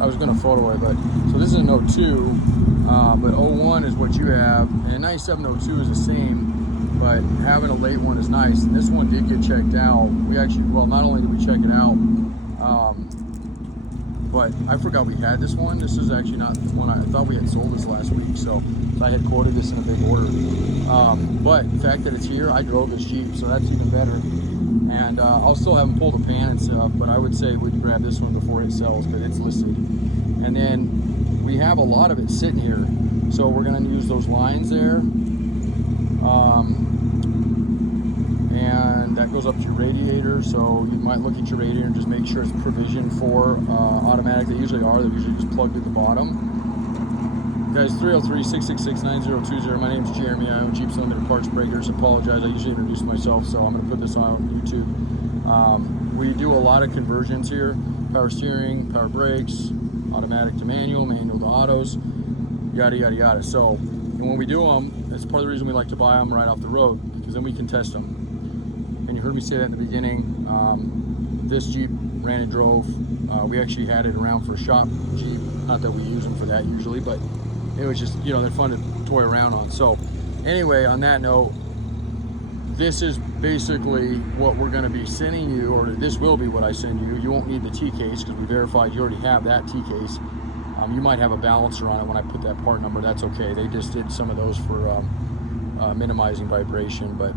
I was going to photo it, but so this is an 02, but 01 is what you have, and 9702 is the same, but having a late one is nice. And this one did get checked out. We actually, well, not only did we check it out, but I forgot we had this one. This is actually not the one. I thought we had sold this last week, so I had quoted this in a big order. But the fact that it's here, I drove this Jeep, so that's even better. And I'll still have them pull the pan and stuff, but I would say we'd grab this one before it sells, but it's listed. And then we have a lot of it sitting here, so we're going to use those lines there. And that goes up to your radiator, so you might look at your radiator and just make sure it's provisioned for automatic. They usually are. They're usually just plugged at the bottom. Guys, 303-666-9020. My name's Jeremy. I own Jeeps Unlimited Parts Breakers. Apologize, I usually introduce myself, so I'm going to put this on YouTube. We do a lot of conversions here. Power steering, power brakes, automatic to manual, manual to autos, yada, yada, yada. So, and when we do them, that's part of the reason we like to buy them right off the road, because then we can test them. And you heard me say that in the beginning. This Jeep ran and drove. We actually had it around for a shop Jeep. Not that we use them for that usually, but it was just, you know, they're fun to toy around on. So anyway, on that note, this is basically what we're going to be sending you, or this will be what I send you. You won't need the T-case because we verified you already have that T-case. You might have a balancer on it when I put that part number. That's okay. They just did some of those for minimizing vibration, but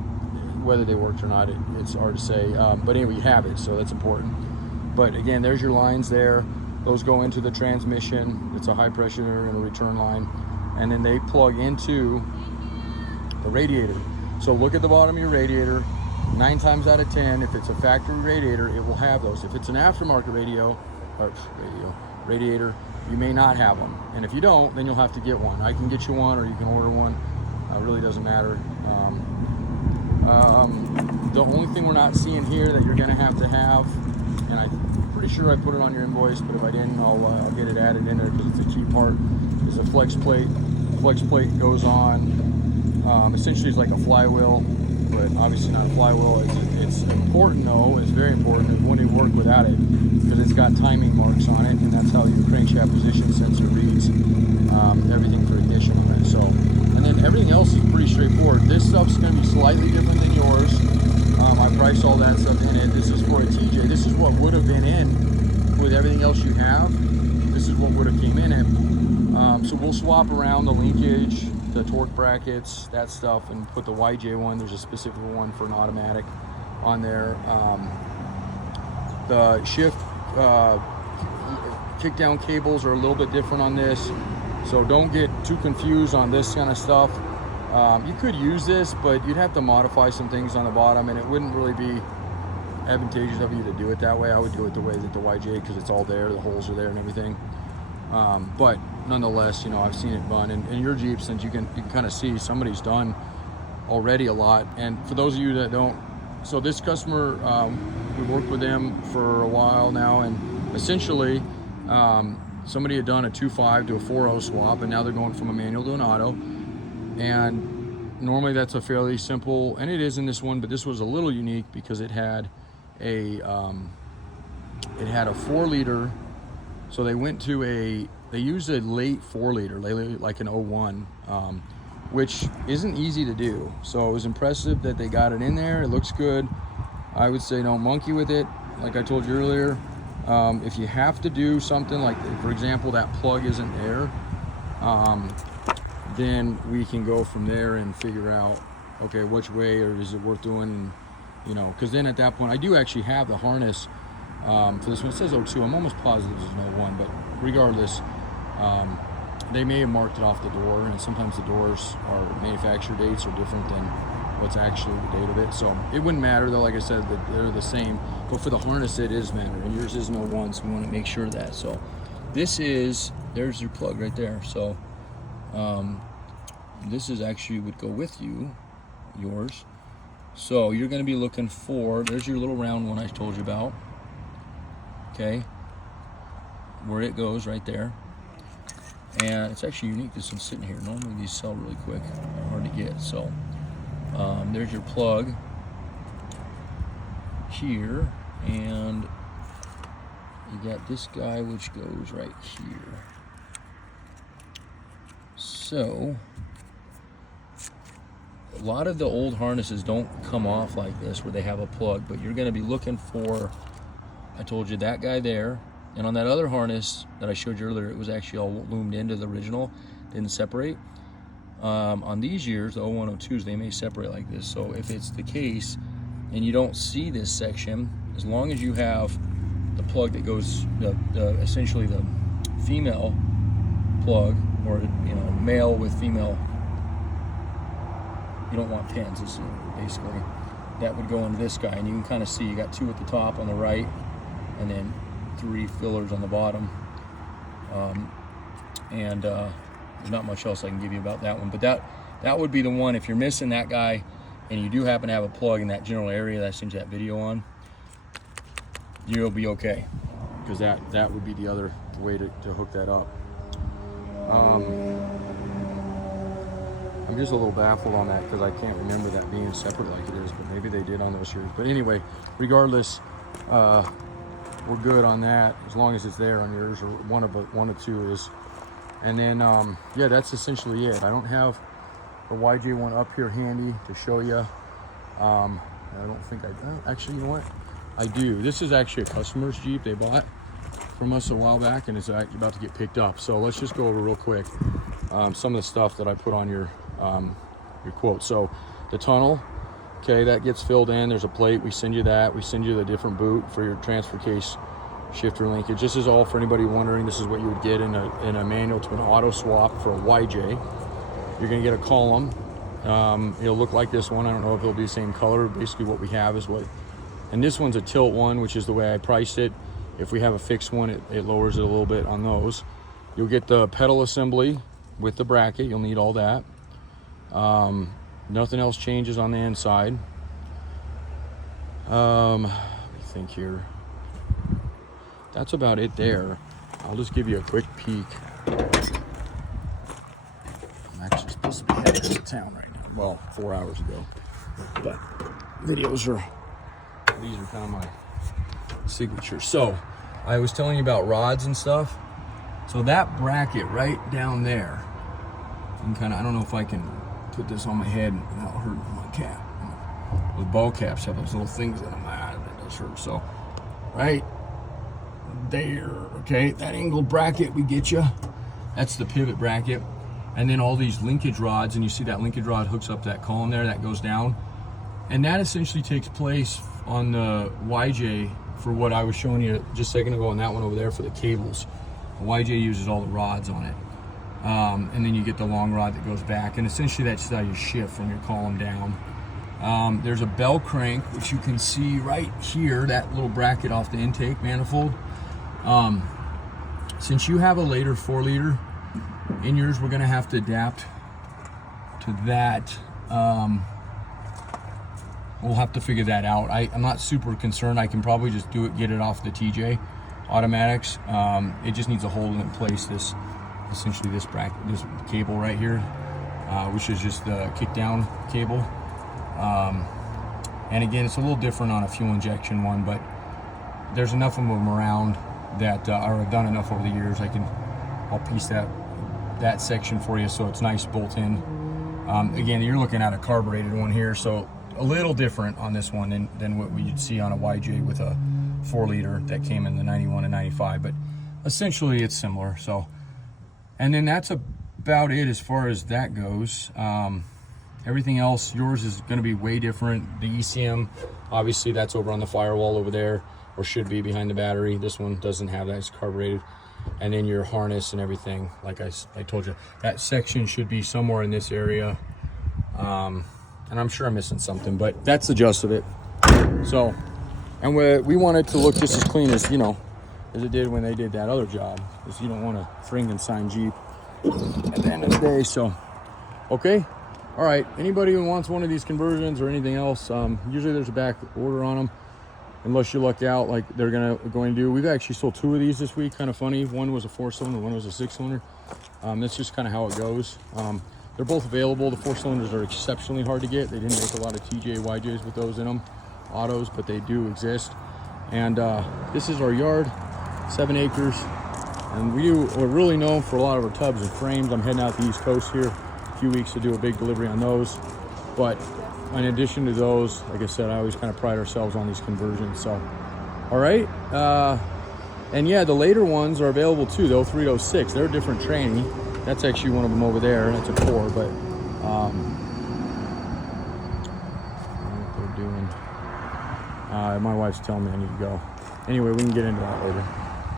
whether they worked or not, it's hard to say. But anyway, you have it, so that's important. But again, there's your lines there. Those go into the transmission. It's a high pressure and a return line. And then they plug into the radiator. So look at the bottom of your radiator. 9 times out of 10, if it's a factory radiator, it will have those. If it's an aftermarket radiator, you may not have them. And if you don't, then you'll have to get one. I can get you one, or you can order one. It really doesn't matter. The only thing we're not seeing here that you're gonna have, and I'm pretty sure I put it on your invoice, but if I didn't, I'll get it added in there because it's a key part, is a flex plate. Flex plate goes on, essentially it's like a flywheel, but obviously not a flywheel. It's important though, it's very important. It wouldn't work without it because it's got timing marks on it, and that's how your crankshaft position sensor reads everything for ignition on it. So, and then everything else is pretty straightforward. This stuff's going to be slightly different than yours. I priced all that stuff in it. This is for a TJ. This is what would have been in with everything else you have. This is what would have came in it. So we'll swap around the linkage, the torque brackets, that stuff, and put the YJ one. There's a specific one for an automatic on there. The shift kick down cables are a little bit different on this, so don't get too confused on this kind of stuff. You could use this, but you'd have to modify some things on the bottom, and it wouldn't really be advantageous of you to do it that way. I would do it the way that the YJ, because it's all there, the holes are there and everything. But nonetheless, you know, I've seen it done, and your Jeep, since you can kind of see somebody's done already a lot. And for those of you that don't, so this customer, we worked with them for a while now, and essentially somebody had done a 2.5 to a 4.0 swap, and now they're going from a manual to an auto. And normally that's a fairly simple, and it is in this one, but this was a little unique because it had a 4-liter. So they went to they used a late 4-liter, like an 01, which isn't easy to do. So it was impressive that they got it in there. It looks good. I would say don't monkey with it. Like I told you earlier, if you have to do something like, for example, that plug isn't there, then we can go from there and figure out, okay, which way, or is it worth doing, you know, because then at that point, I do actually have the harness for this one. It says 02, I'm almost positive this is an 01, but regardless, they may have marked it off the door, and sometimes the doors are manufacturer dates are different than what's actually the date of it. So it wouldn't matter though, like I said, that they're the same, but for the harness it is matter, and yours is an 01, so we want to make sure of that. So this is, there's your plug right there. So this is actually would go with yours. So you're going to be looking for, there's your little round one I told you about, okay, where it goes right there. And it's actually unique, this one's sitting here. Normally these sell really quick, hard to get. So there's your plug here, and you got this guy, which goes right here. So a lot of the old harnesses don't come off like this where they have a plug, but you're going to be looking for, I told you, that guy there. And on that other harness that I showed you earlier, it was actually all loomed into the original, didn't separate. On these years, the 0102s, they may separate like this. So if it's the case and you don't see this section, as long as you have the plug that goes, essentially the female plug, or male with female, you don't want pins, this is basically, that would go into this guy, and you can kind of see you got 2 at the top on the right and then 3 fillers on the bottom. There's not much else I can give you about that one, but that would be the one. If you're missing that guy and you do happen to have a plug in that general area that I sent you that video on, you'll be okay, because that would be the other way to hook that up. I'm just a little baffled on that because I can't remember that being separate like it is, but maybe they did on those years. But anyway, regardless, we're good on that as long as it's there on yours, or one of 2 is. And then yeah, that's essentially it. I don't have the YJ one up here handy to show you. I don't think actually, you know what, I do. This is actually a customer's Jeep they bought from us a while back, and it's actually about to get picked up. So let's just go over real quick some of the stuff that I put on your quote. So the tunnel, okay, that gets filled in. There's a plate, we send you that. We send you the different boot for your transfer case shifter linkage. This is all for anybody wondering. This is what you would get in a manual to an auto swap for a YJ. You're gonna get a column. It'll look like this one. I don't know if it'll be the same color. Basically what we have is and this one's a tilt one, which is the way I priced it. If we have a fixed one, it lowers it a little bit on those. You'll get the pedal assembly with the bracket. You'll need all that. Nothing else changes on the inside. Let me think here. That's about it there. I'll just give you a quick peek. I'm actually supposed to be headed to town right now. Well, 4 hours ago. But these are kind of my signature. So I was telling you about rods and stuff. So that bracket right down there, and I don't know if I can put this on my head without hurting my cap. The ball caps have those little things in them. That does hurt. So right there, okay, that angled bracket we get you, that's the pivot bracket. And then all these linkage rods, and you see that linkage rod hooks up that column there that goes down, and that essentially takes place on the YJ for what I was showing you just a second ago on that one over there for the cables. The YJ uses all the rods on it, and then you get the long rod that goes back, and essentially that's how you shift from your column down. There's a bell crank, which you can see right here, that little bracket off the intake manifold. Since you have a later 4-liter in yours, we're gonna have to adapt to that. We'll have to figure that out. I'm not super concerned. I can probably just get it off the TJ automatics. It just needs a hole in place. Essentially this bracket, this cable right here, which is just the kick down cable. And again, it's a little different on a fuel injection one, but there's enough of them around that I've done enough over the years. I'll piece that section for you so it's nice bolt in. Again, you're looking at a carbureted one here, so a little different on this one than what we'd see on a YJ with a 4-liter that came in the 91 and 95, but essentially it's similar. So, and then that's about it as far as that goes. Everything else, yours is going to be way different. The ECM, obviously that's over on the firewall over there, or should be behind the battery. This one doesn't have that, it's carbureted. And then your harness and everything, like I told you, that section should be somewhere in this area. And I'm sure I'm missing something, but that's the gist of it. So, and we want it to look just as clean as, as it did when they did that other job, because you don't want a Frankenstein Jeep at the end of the day. So, okay. All right, anybody who wants one of these conversions or anything else, usually there's a back order on them, unless you luck out like they're going to do. We've actually sold 2 of these this week, kind of funny. One was a 4-cylinder, one was a 6-cylinder. That's just kind of how it goes. They're both available. The 4-cylinders are exceptionally hard to get. They didn't make a lot of TJ YJs with those in them, autos, but they do exist. And this is our yard. 7 acres. And we're really known for a lot of our tubs and frames. I'm heading out the East Coast here a few weeks to do a big delivery on those. But in addition to those, like I said, I always kind of pride ourselves on these conversions. So, all right. And yeah, the later ones are available too, the 03 to 06. They're a different tranny. That's actually one of them over there. That's a 4, but I don't know what they're doing. My wife's telling me I need to go. Anyway, we can get into that later.